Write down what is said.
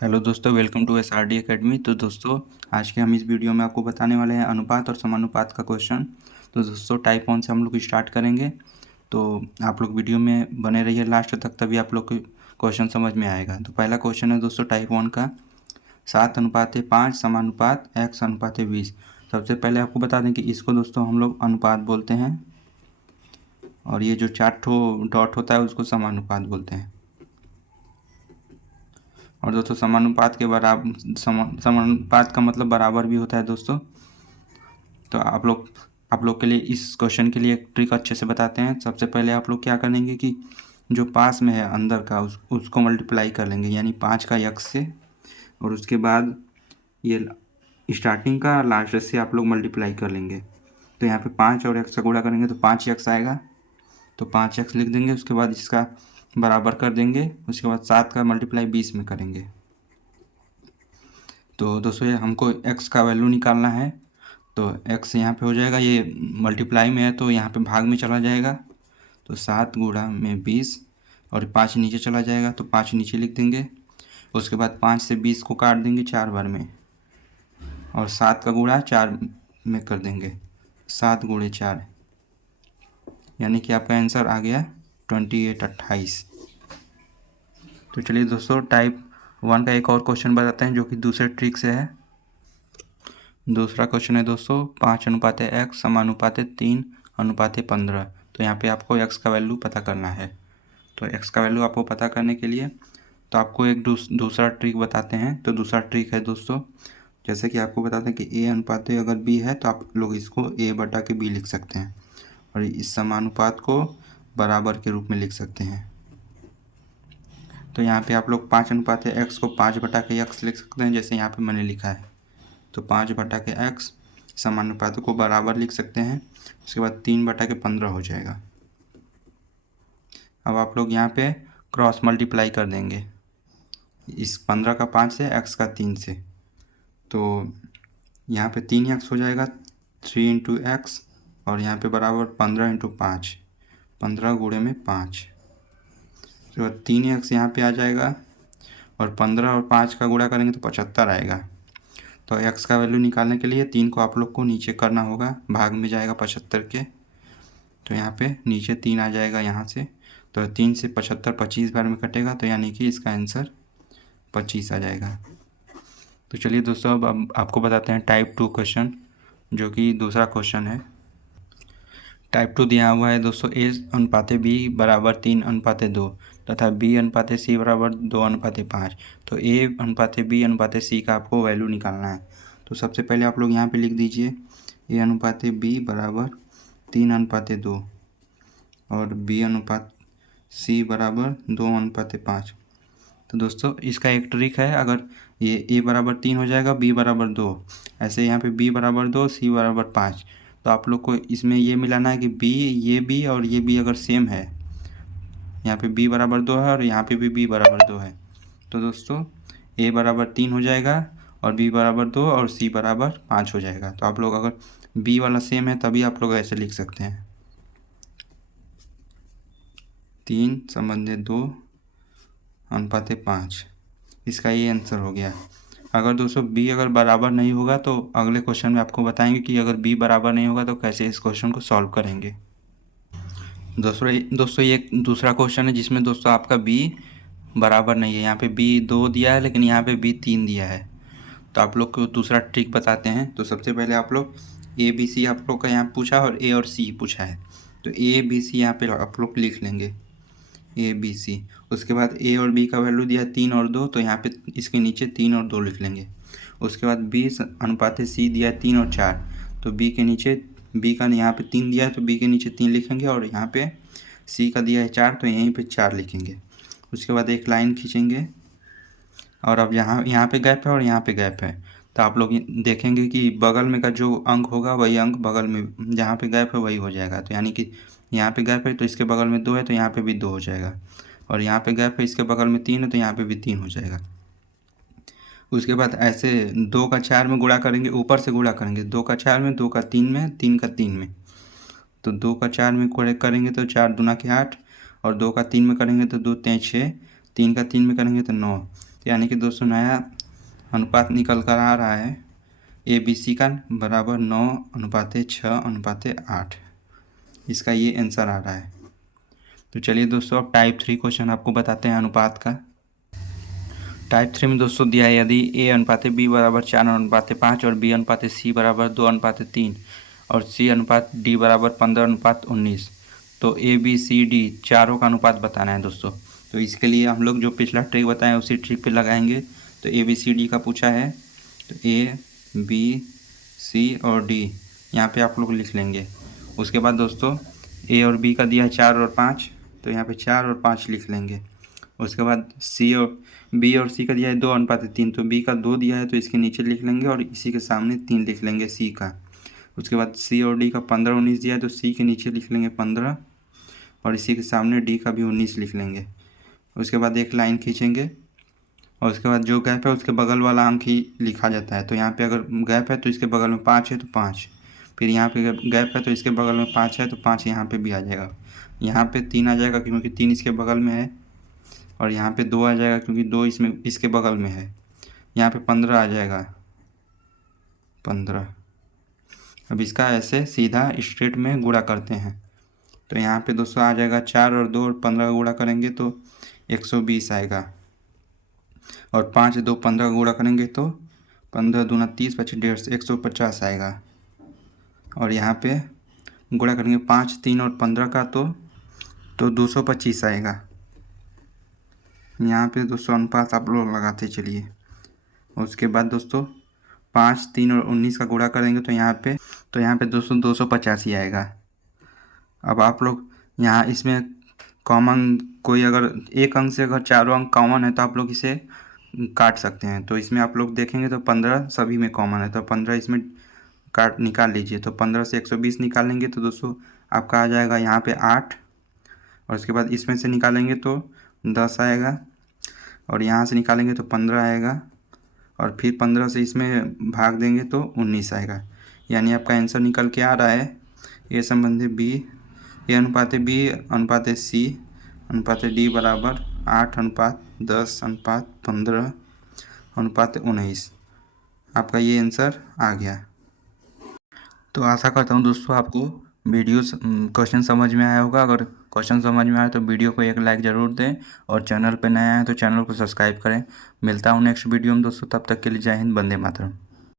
Hello दोस्तों, welcome to SRD academy. तो दोस्तों, आज के हम इस वीडियो में आपको बताने वाले हैं अनुपात और समानुपात का क्वेश्चन। तो दोस्तों, टाइप 1 से हम लोग स्टार्ट करेंगे। तो आप लोग वीडियो में बने रहिए लास्ट तक, तभी आप लोग को क्वेश्चन समझ में आएगा। तो पहला क्वेश्चन है दोस्तों टाइप 1 का, 7:5 समानुपात x/20। सबसे पहले आपको बता दें कि इसको दोस्तों हम लोग अनुपात बोलते हैं, और ये जो 4 ठो डॉट होता है उसको समानुपात बोलते हैं। और दोस्तों, समानुपात के बराबर समानुपात का मतलब बराबर भी होता है दोस्तों। तो आप लोग के लिए इस क्वेश्चन के लिए एक ट्रिक अच्छे से बताते हैं। सबसे पहले आप लोग क्या करेंगे कि जो पास में है अंदर का उसको मल्टीप्लाई कर लेंगे, यानी 5 का x से, और उसके बाद ये स्टार्टिंग का लास्ट से आप लोग मल्टीप्लाई कर लेंगे। तो यहाँ पे 5 और x का गुणा करेंगे तो 5x आएगा, तो 5x लिख देंगे। उसके बाद इसका बराबर कर देंगे, उसके बाद 7 का मल्टीप्लाई 20 में करेंगे। तो दोस्तों, ये हमको x का वैल्यू निकालना है। तो x यहाँ पे हो जाएगा, ये मल्टीप्लाई में है तो यहाँ पे भाग में चला जाएगा। तो 7 गुणा में 20, और 5 नीचे चला जाएगा तो 5 नीचे लिख देंगे। उसके बाद 5 से 20 को काट देंगे 4 बार में, और 7 का गुणा 4 में कर देंगे, 7 गुणे 4, यानी कि आपका आंसर आ गया 28। तो चलिए दोस्तों, टाइप 1 का एक और क्वेश्चन बताते हैं जो कि दूसरे ट्रिक से है। दूसरा क्वेश्चन है दोस्तों 5:x समानुपाते 3:15। तो यहाँ पे आपको x का वैल्यू पता करना है। तो x का वैल्यू आपको पता करने के लिए तो आपको एक दूसरा ट्रिक बताते हैं। तो दूसरा ट्रिक है दोस्तों, जैसे कि आपको बताते हैं कि a/a अगर b है तो आप लोग इसको a/b लिख सकते हैं, और इस समानुपात को बराबर के रूप में लिख सकते हैं। तो यहाँ पे आप लोग 5:x को 5/x लिख सकते हैं, जैसे यहाँ पे मैंने लिखा है। तो 5/x समानुपात को बराबर लिख सकते हैं। उसके बाद 3/15 हो जाएगा। अब आप लोग यहाँ पे क्रॉस मल्टीप्लाई कर देंगे, इस 15 का 5 से, x का 3 से। तो यहाँ पे 3x हो जाएगा, 3 × x, और यहाँ पे बराबर 15 × 5, 15 गुणे में 5। उसके बाद 3x यहाँ पे आ जाएगा, और 15 और 5 का गुणा करेंगे तो 75 आएगा। तो x का वैल्यू निकालने के लिए 3 को आप लोग को नीचे करना होगा, भाग में जाएगा 75 के। तो यहाँ पे नीचे 3 आ जाएगा यहाँ से, तो 3 से 75 25 बार में कटेगा, तो यानी कि इसका आंसर 25 आ जाएगा। तो चलिए दोस्तों, अब आपको बताते हैं टाइप 2 क्वेश्चन, जो कि दूसरा क्वेश्चन है। टाइप 2 दिया हुआ है दोस्तों, a/b बराबर 3:2 तथा b/c बराबर 2:5। तो a/b/c का आपको वैल्यू निकालना है। तो सबसे पहले आप लोग यहाँ पे लिख दीजिए a/b बराबर 3:2 और b/c बराबर 2:5। तो दोस्तों, इसका एक ट्रिक है, अगर ये a बराबर 3 हो जाएगा, b बराबर 2, ऐसे यहाँ पे b बराबर 2, c बराबर 5। तो आप लोग को इसमें ये मिलाना है कि ये b और ये b अगर सेम है, यहाँ पे b बराबर 2 है और यहाँ पे भी b बराबर 2 है, तो दोस्तों a बराबर 3 हो जाएगा, और b बराबर 2 और c बराबर 5 हो जाएगा। तो आप लोग अगर b वाला सेम है तभी आप लोग ऐसे लिख सकते हैं, 3:2:5। इसका ये आंसर हो गया। अगर दोस्तों b अगर बराबर नहीं होगा तो अगले क्वेश्चन में आपको बताएंगे कि अगर b बराबर नहीं होगा तो कैसे इस क्वेश्चन को सॉल्व करेंगे। दोस्तों ये एक दूसरा क्वेश्चन है जिसमें दोस्तों आपका b बराबर नहीं है। यहाँ पे b 2 दिया है, लेकिन यहाँ पे b 3 दिया है। तो आप लोग को दूसरा ट्रिक बताते हैं। तो सबसे पहले आप लोग a b c आप लोग का यहाँ पूछा और a और c पूछा है, तो a b c यहाँ पे आप लोग लिख लेंगे, a b c। उसके बाद a और b का वैल्यू दिया है 3 और 2, तो यहाँ पे इसके नीचे 3 और 2 लिख लेंगे। उसके बाद b/c दिया है 3 और 4, तो b के नीचे, b का यहाँ पे 3 दिया है तो b के नीचे 3 लिखेंगे, और यहाँ पे c का दिया है 4 तो यहीं पे 4 लिखेंगे। उसके बाद एक लाइन खींचेंगे, और अब यहाँ पे गैप है और यहाँ पे गैप है, तो आप लोग देखेंगे कि बगल में का जो अंक होगा वही अंक बगल में जहाँ पे गैप है वही हो जाएगा। तो यानी कि यहाँ पे गैप है तो इसके बगल में 2 है तो यहाँ पे भी 2 हो जाएगा, और यहाँ पे गैप है इसके बगल में 3 है तो यहाँ पे भी 3 हो जाएगा। उसके बाद ऐसे 2 का 4 में गुणा करेंगे, ऊपर से गुणा करेंगे, 2 का 4 में, 2 का 3 में, 3 का 3 में। तो 2 का 4 में करेंगे तो 4 दूना के 8, और 2 का 3 में करेंगे तो 2 3 6, 3 का 3 में करेंगे तो 9, तो यानी कि दोस्तों नया अनुपात निकल कर आ रहा है ABC का बराबर 9:6:8। इसका ये आंसर आ रहा है। तो चलिए दोस्तों अब टाइप 3 क्वेश्चन आपको बताते हैं अनुपात का। टाइप 3 में दोस्तों दिया है यदि A/B बराबर 4:5 और B/C बराबर 2:3 और C/D बराबर 15:19 तो ABCD चारों का अनुपात बताना है दोस्तों। तो इसके लिए हम लोग जो पिछला ट्रिक बताएं उसी ट्रिक पे लगाएंगे। तो ABCD का पूछा है तो A, B, C और D यहाँ पे आप लोग लिख लेंगे। उसके बाद दोस्तों A और B का दिया है 4 और 5 तो यहाँ पे 4 और 5 लिख लेंगे। उसके बाद B और C का दिया है 2:3 तो B का 2 दिया है तो इसके नीचे लिख लेंगे और इसी के सामने 3 लिख लेंगे C का। उसके बाद C और D का 15-19 दिया है तो C के नीचे लिख लेंगे 15 और इसी के सामने D का भी 19 लिख लेंगे। उसके बाद एक लाइन खींचेंगे और उसके बाद जो गैप है उसके बगल वाला अंक ही लिखा जाता है। तो यहाँ पे अगर गैप है तो इसके बगल में 5 है तो 5, फिर यहाँ पे गैप है तो इसके बगल में 5 है तो 5 यहाँ पे भी आ जाएगा। यहाँ पे 3 आ जाएगा क्योंकि 3 इसके बगल में है और यहाँ पे 2 आ जाएगा क्योंकि 2 इसमें इसके बगल में है। यहाँ पे 15 आ जाएगा 15। अब इसका ऐसे सीधा स्ट्रेट में गुणा करते हैं तो यहाँ पे दोस्तों आ जाएगा 4 और 2 और 15 गुणा करेंगे तो 120 आएगा और 5 2 15 गुणा करेंगे तो 15 दूना 30 25 150 150 आएगा। और यहाँ पे गुणा करेंगे 5 3 और 15 का तो 225 आएगा। यहाँ पे दोस्तों अनुपात आप लोग लगाते चलिए। उसके बाद दोस्तों 5 3 और 19 का गुणा करेंगे तो यहाँ पे दोस्तों 285 आएगा। अब आप लोग यहाँ इसमें कॉमन कोई अगर एक अंक से अगर चारों अंक कॉमन है तो आप लोग इसे काट सकते हैं। तो इसमें आप लोग देखेंगे तो 15 सभी में कॉमन है तो 15 इसमें काट निकाल लीजिए। तो 15 से 120 निकालेंगे तो दोस्तों आपका आ जाएगा यहाँ पे 8 और उसके बाद इसमें से निकालेंगे तो 10 आएगा और यहाँ से निकालेंगे तो 15 आएगा और फिर 15 से इसमें भाग देंगे तो 19 आएगा। यानी आपका आंसर निकल के आ रहा है A संबंधी A/B/C/D बराबर 8:10:15:19। आपका ये आंसर आ गया। तो आशा करता हूँ दोस्तों आपको वीडियो क्वेश्चन समझ में आया होगा। अगर क्वेश्चन समझ में आया तो वीडियो को एक लाइक ज़रूर दें और चैनल पर नया है तो चैनल को सब्सक्राइब करें। मिलता हूँ नेक्स्ट वीडियो में दोस्तों, तब तक के लिए जय हिंद, वंदे मातरम।